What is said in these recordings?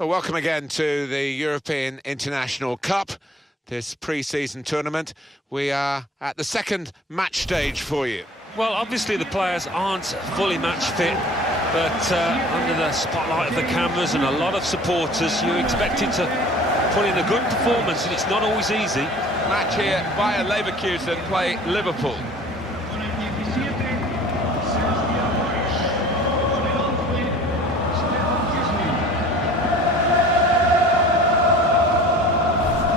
Well, welcome again to the European International Cup, this pre-season tournament. We are at the second match stage for you. Well, obviously the players aren't fully match fit, but under the spotlight of the cameras and a lot of supporters, you're expected to put in a good performance, and it's not always easy. Match here, Bayer Leverkusen play Liverpool.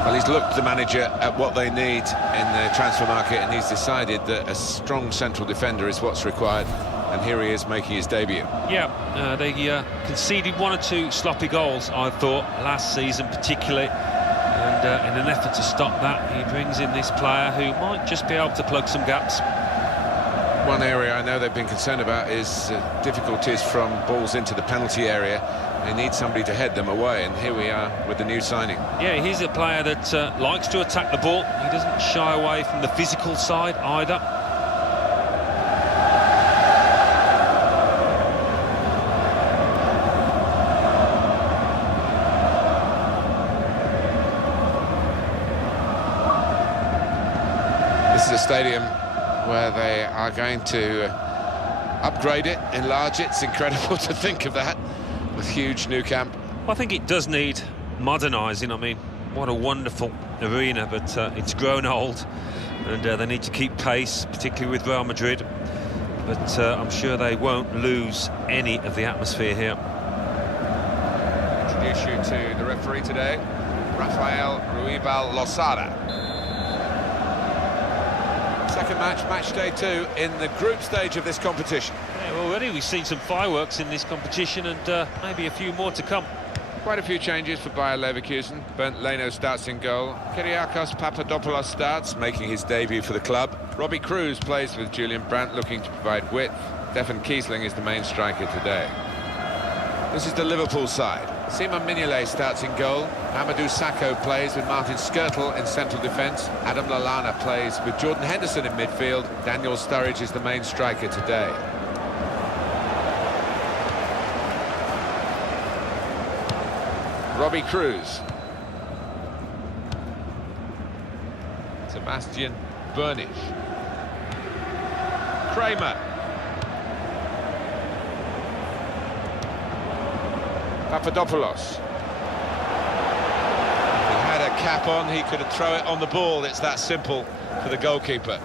Well, he's looked, the manager, at what they need in the transfer market, and he's decided that a strong central defender is what's required, and here he is making his debut. Yeah, they conceded one or two sloppy goals, I thought, last season particularly, and in an effort to stop that, he brings in this player who might just be able to plug some gaps. One area I know they've been concerned about is difficulties from balls into the penalty area. They need somebody to head them away, and here we are with the new signing. Yeah, he's a player that likes to attack the ball. He doesn't shy away from the physical side either. This is a stadium where they are going to upgrade it, enlarge it. It's incredible to think of that, with huge new camp. Well, I think it does need modernising. I mean, what a wonderful arena, but it's grown old, and they need to keep pace, particularly with Real Madrid. But I'm sure they won't lose any of the atmosphere here. Introduce you to the referee today, Rafael Ruibal Losada. Second match day 2 in the group stage of this competition. Yeah, already we've seen some fireworks in this competition, and maybe a few more to come. Quite a few changes for Bayer Leverkusen. Bernd Leno starts in goal. Kyriakos Papadopoulos starts, making his debut for the club. Robbie Cruz plays with Julian Brandt, looking to provide width. Stefan Kiesling is the main striker today. This is the Liverpool side. Simon Mignolet starts in goal. Amadou Sakho plays with Martin Skrtel in central defence. Adam Lallana plays with Jordan Henderson in midfield. Daniel Sturridge is the main striker today. Robbie Cruz. Sebastian Burnish. Kramer. Papadopoulos. He had a cap on, he could throw it on the ball. It's that simple for the goalkeeper.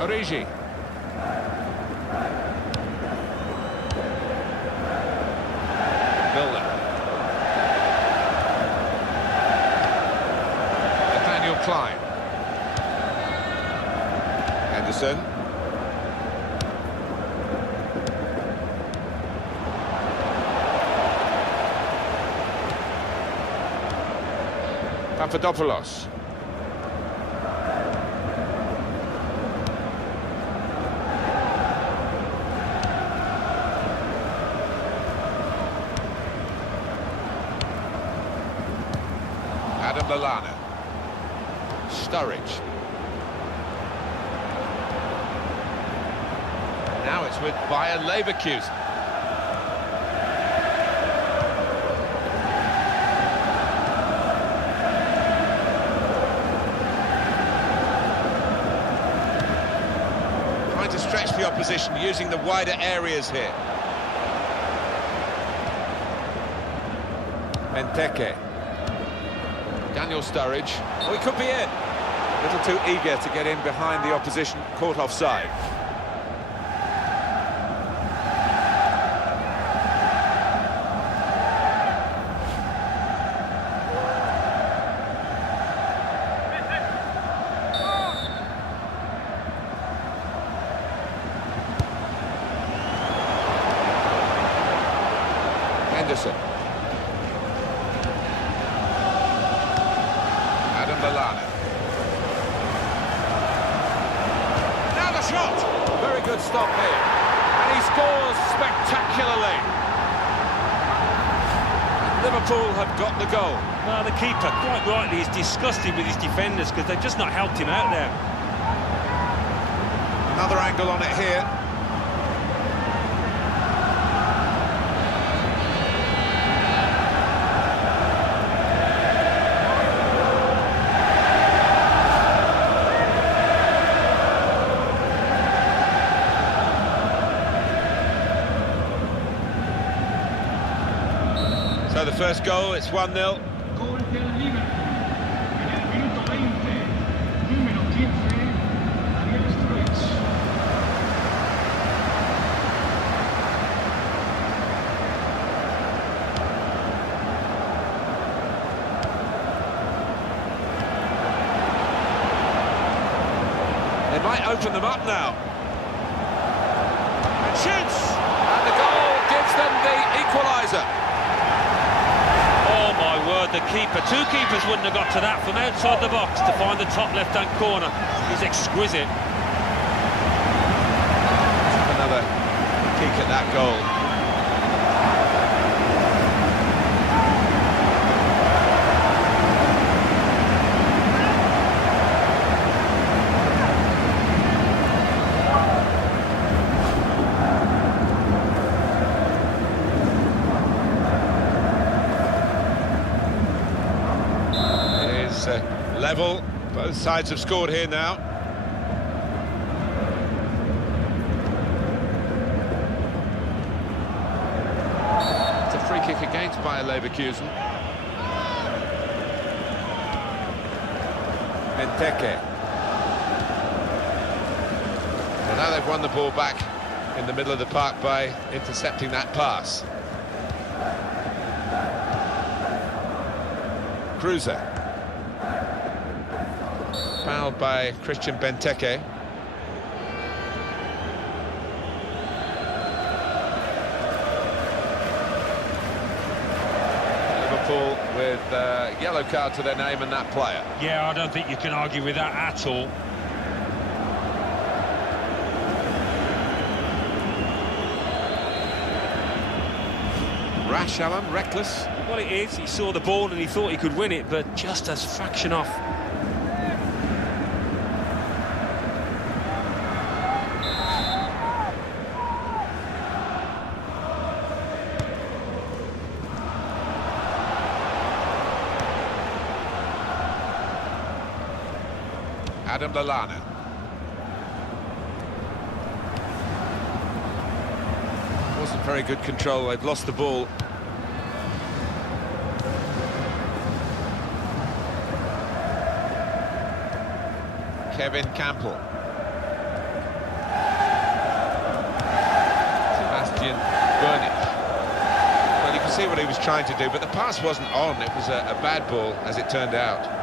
Origi. Milner. Nathaniel Klein. Henderson. Papadopoulos. Adam Lallana. Sturridge. Now it's with Bayer Leverkusen. To stretch the opposition using the wider areas here. Benteke. Daniel Sturridge. Oh, he could be in. A little too eager to get in behind the opposition, caught offside. Henderson. Adam Lallana. Now the shot! Very good stop here. And he scores spectacularly. And Liverpool have got the goal. Well, the keeper, quite rightly, is disgusted with his defenders because they've just not helped him out there. Another angle on it here. first goal, it's 1-0. Gol del Liverpool. En el minuto 20, número 15, Daniel Sturridge. They might open them up now. And shoots! And the goal gives them the equaliser. Oh my word, the keeper. Two keepers wouldn't have got to that from outside the box to find the top left-hand corner. He's exquisite. Another peek at that goal. Level, both sides have scored here now. It's a free kick against Bayer Leverkusen. Benteke. And now they've won the ball back in the middle of the park by intercepting that pass. Cruiser. Fouled by Christian Benteke. Liverpool with a yellow card to their name and that player. Yeah, I don't think you can argue with that at all. Rash, Alan, reckless. Well, it is. He saw the ball and he thought he could win it, but just a fraction off. Adam Lallana. Wasn't very good control, they've lost the ball. Kevin Campbell. Sebastian Burnich. Well, you can see what he was trying to do, but the pass wasn't on. It was a bad ball, as it turned out.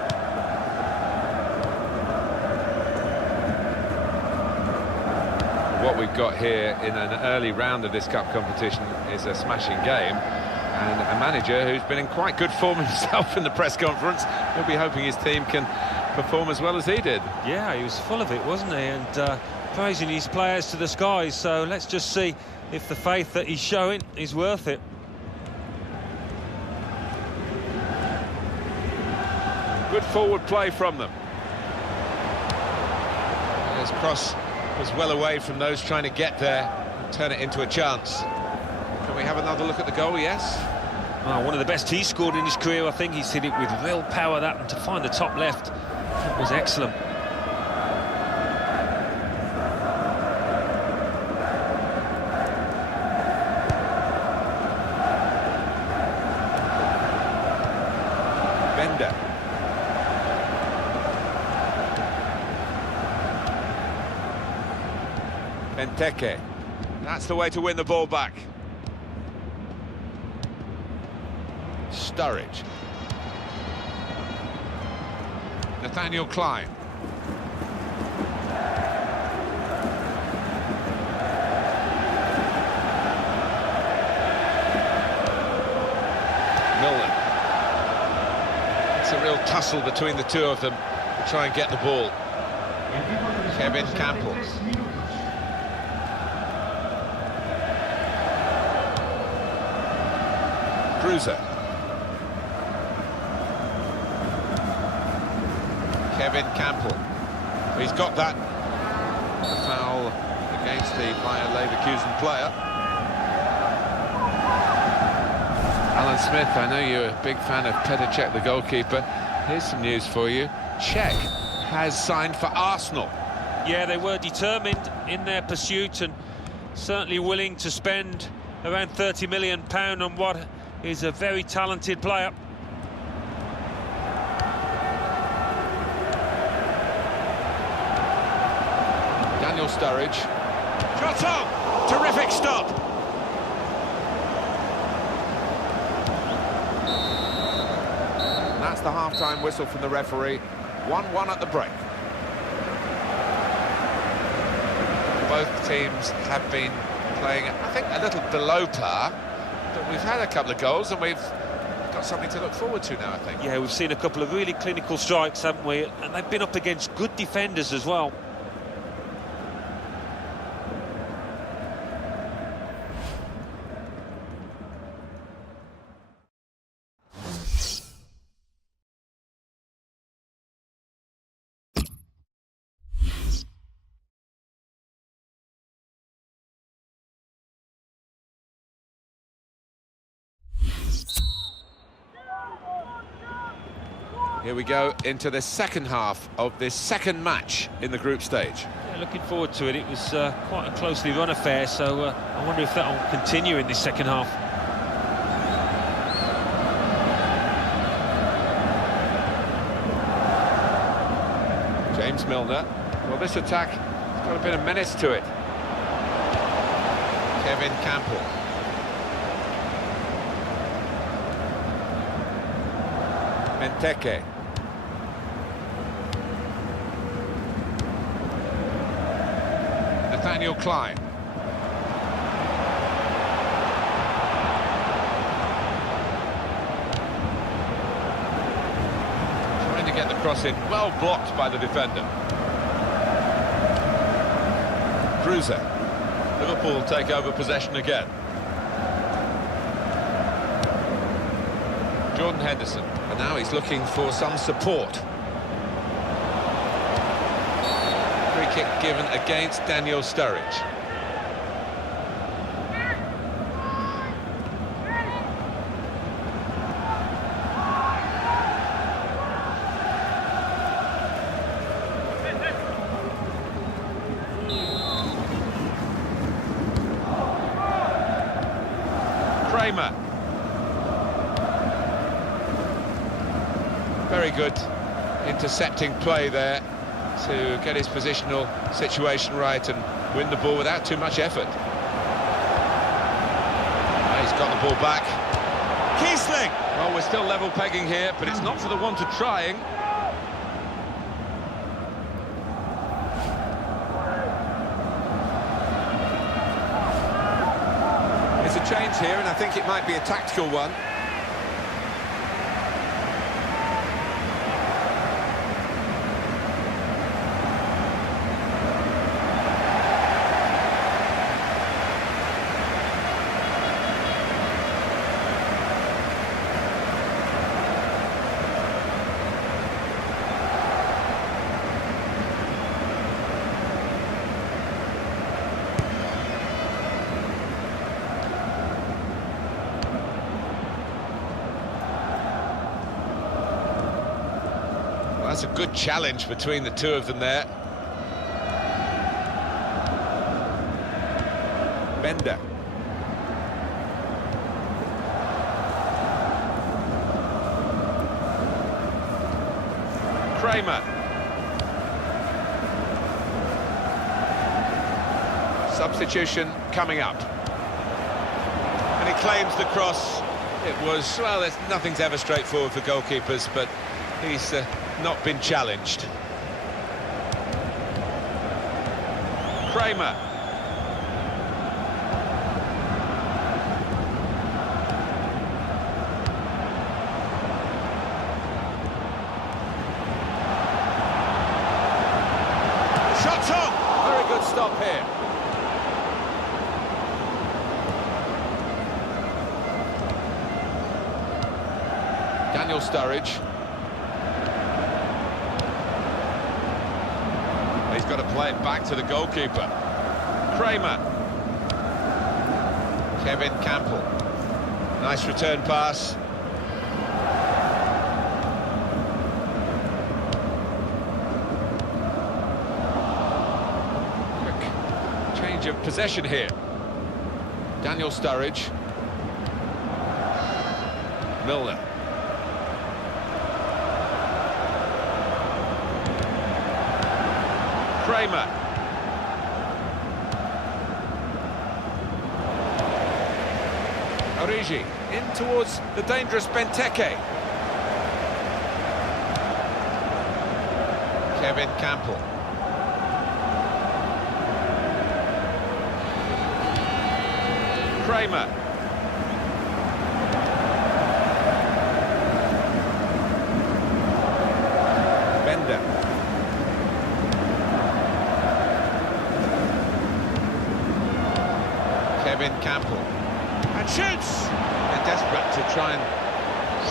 What we've got here in an early round of this cup competition is a smashing game, and a manager who's been in quite good form himself in the press conference. He'll be hoping his team can perform as well as he did. Yeah, he was full of it, wasn't he? And praising his players to the skies. So let's just see if the faith that he's showing is worth it. Good forward play from them. His cross was well away from those trying to get there and turn it into a chance. Can we have another look at the goal? Yes. Oh, one of the best he's scored in his career. I think he's hit it with real power, that, and to find the top left, it was excellent. Bender. Benteke. That's the way to win the ball back. Sturridge. Nathaniel Klein. Milner. It's a real tussle between the two of them to try and get the ball. Kevin Campbell. Cruiser. Kevin Campbell. He's got that. A foul against the Bayer Leverkusen player. Alan Smith, I know you're a big fan of Petr Cech, the goalkeeper. Here's some news for you. Cech has signed for Arsenal. Yeah, they were determined in their pursuit and certainly willing to spend around £30 million on what is a very talented player. Daniel Sturridge. Shot on! Terrific stop! And that's the half-time whistle from the referee. 1-1 at the break. Both teams have been playing, I think, a little below par, but we've had a couple of goals and we've got something to look forward to now, I think. Yeah, we've seen a couple of really clinical strikes, haven't we? And they've been up against good defenders as well. Here we go into the second half of this second match in the group stage. Yeah, looking forward to it. It was quite a closely run affair, so I wonder if that will continue in this second half. James Milner. Well, this attack has got a bit of menace to it. Kevin Campbell. Benteke. Nathaniel Klein. Trying to get the cross in, well blocked by the defender. Cruiser. Liverpool take over possession again. Jordan Henderson, and now he's looking for some support. Free kick given against Daniel Sturridge. Kramer. Very good intercepting play there to get his positional situation right and win the ball without too much effort. He's got the ball back. Kiesling! Well, we're still level pegging here, but it's not for the want of trying. It's a change here, and I think it might be a tactical one. That's a good challenge between the two of them there. Bender. Kramer. Substitution coming up. And he claims the cross. It was, well, nothing's ever straightforward for goalkeepers, but he's not been challenged. Kramer. Shots on! Very good stop here. Daniel Sturridge. He's got to play it back to the goalkeeper. Kramer. Kevin Campbell. Nice return pass. Quick change of possession here. Daniel Sturridge. Milner. Kramer. Origi in towards the dangerous Benteke. Kevin Campbell. Kramer. Bender. Kevin Campbell. And shoots! They're desperate to try and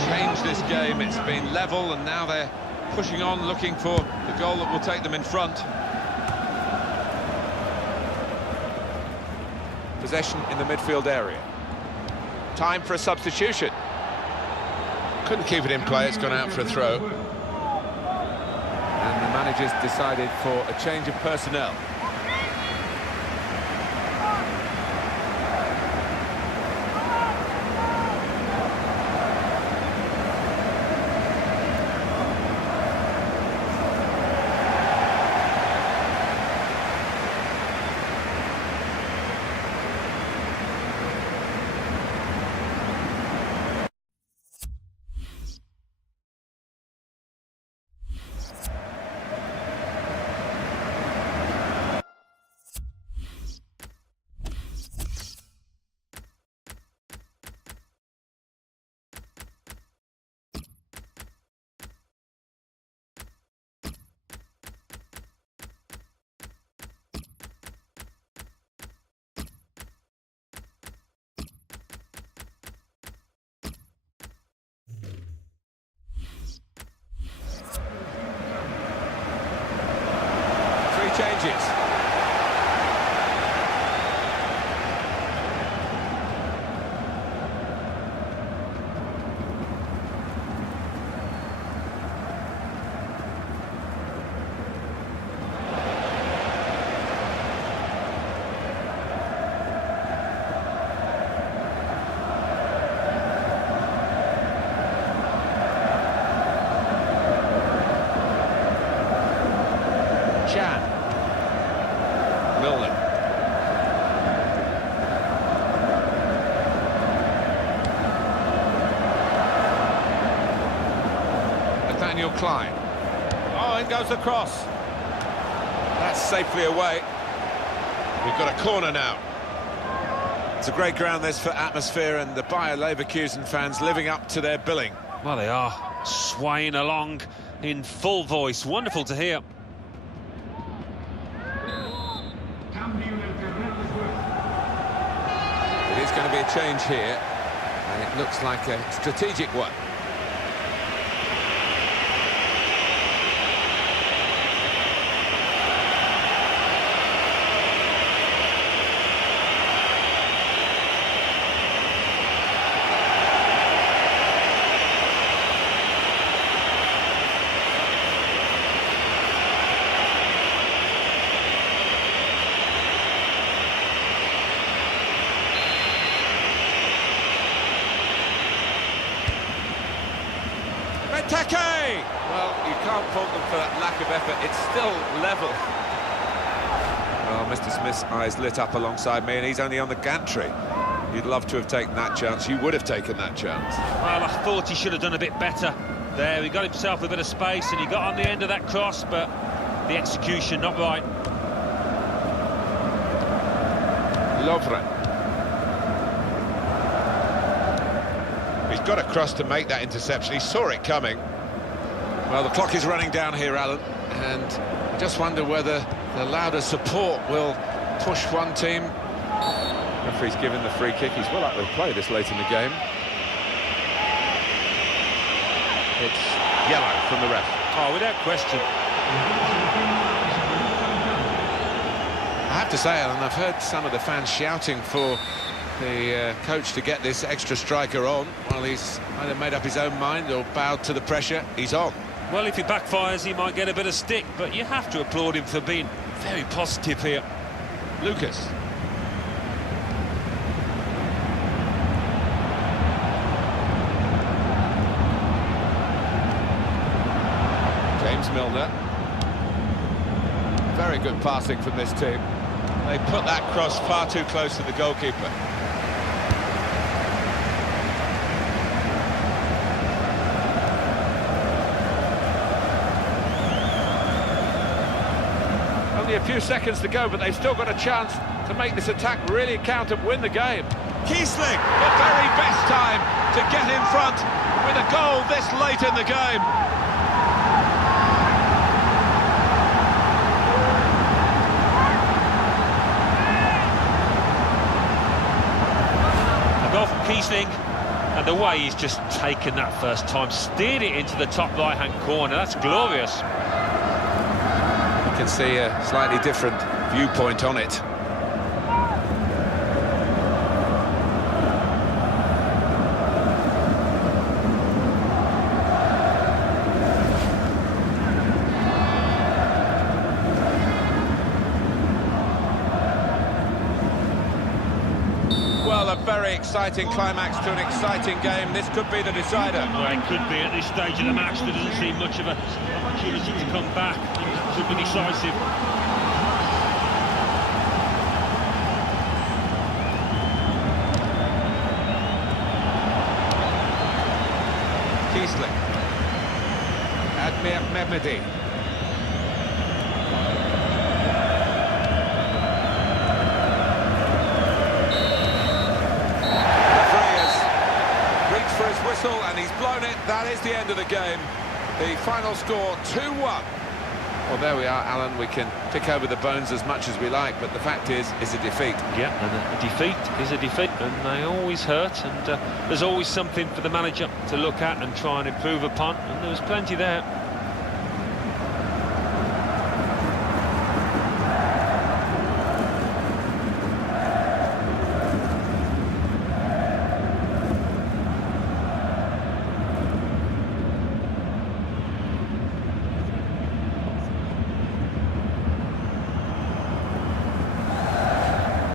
change this game. It's been level and now they're pushing on, looking for the goal that will take them in front. Possession in the midfield area. Time for a substitution. Couldn't keep it in play, it's gone out for a throw. And the manager's decided for a change of personnel. Changes. Chan. Milner. Nathaniel Klein. Oh, in goes the cross. That's safely away. We've got a corner now. It's a great ground this for atmosphere, and the Bayer Leverkusen fans living up to their billing. Well, they are swaying along in full voice. Wonderful to hear. It is going to be a change here, and it looks like a strategic one. Benteke! Well, you can't fault them for that lack of effort. It's still level. Well, Mr. Smith's eyes lit up alongside me, and he's only on the gantry. You'd love to have taken that chance. You would have taken that chance. Well, I thought he should have done a bit better there. He got himself a bit of space, and he got on the end of that cross, but the execution not right. Lovren. He's got a cross to make that interception. He saw it coming. Well, the clock is running down here, Alan, and I just wonder whether the louder support will push one team. Referee's given the free kick. He's well out of play this late in the game. It's yellow from the ref. Oh, without question. I have to say, Alan, I've heard some of the fans shouting for the coach to get this extra striker on. Well, he's either made up his own mind or bowed to the pressure. He's on. Well, if he backfires, he might get a bit of stick, but you have to applaud him for being very positive here. Lucas. Milner. Very good passing from this team. They put that cross far too close to the goalkeeper. Only a few seconds to go, but they've still got a chance to make this attack really count and win the game. Kiesling, the very best time to get in front with a goal this late in the game. A goal from Kiesling, and the way he's just taken that first time, steered it into the top right-hand corner. That's glorious. You can see a slightly different viewpoint on it. Well, a very exciting climax to an exciting game. This could be the decider. Well, it could be at this stage of the match. There doesn't seem much of an opportunity to come back. It could be decisive. Kiesling. Admir Mehmedi. For his whistle, and he's blown it. That is the end of the game. The final score 2-1. Well, there we are, Alan. We can pick over the bones as much as we like, but the fact is, it's a defeat. Yeah, and a defeat is a defeat, and they always hurt, and there's always something for the manager to look at and try and improve upon, and there was plenty there.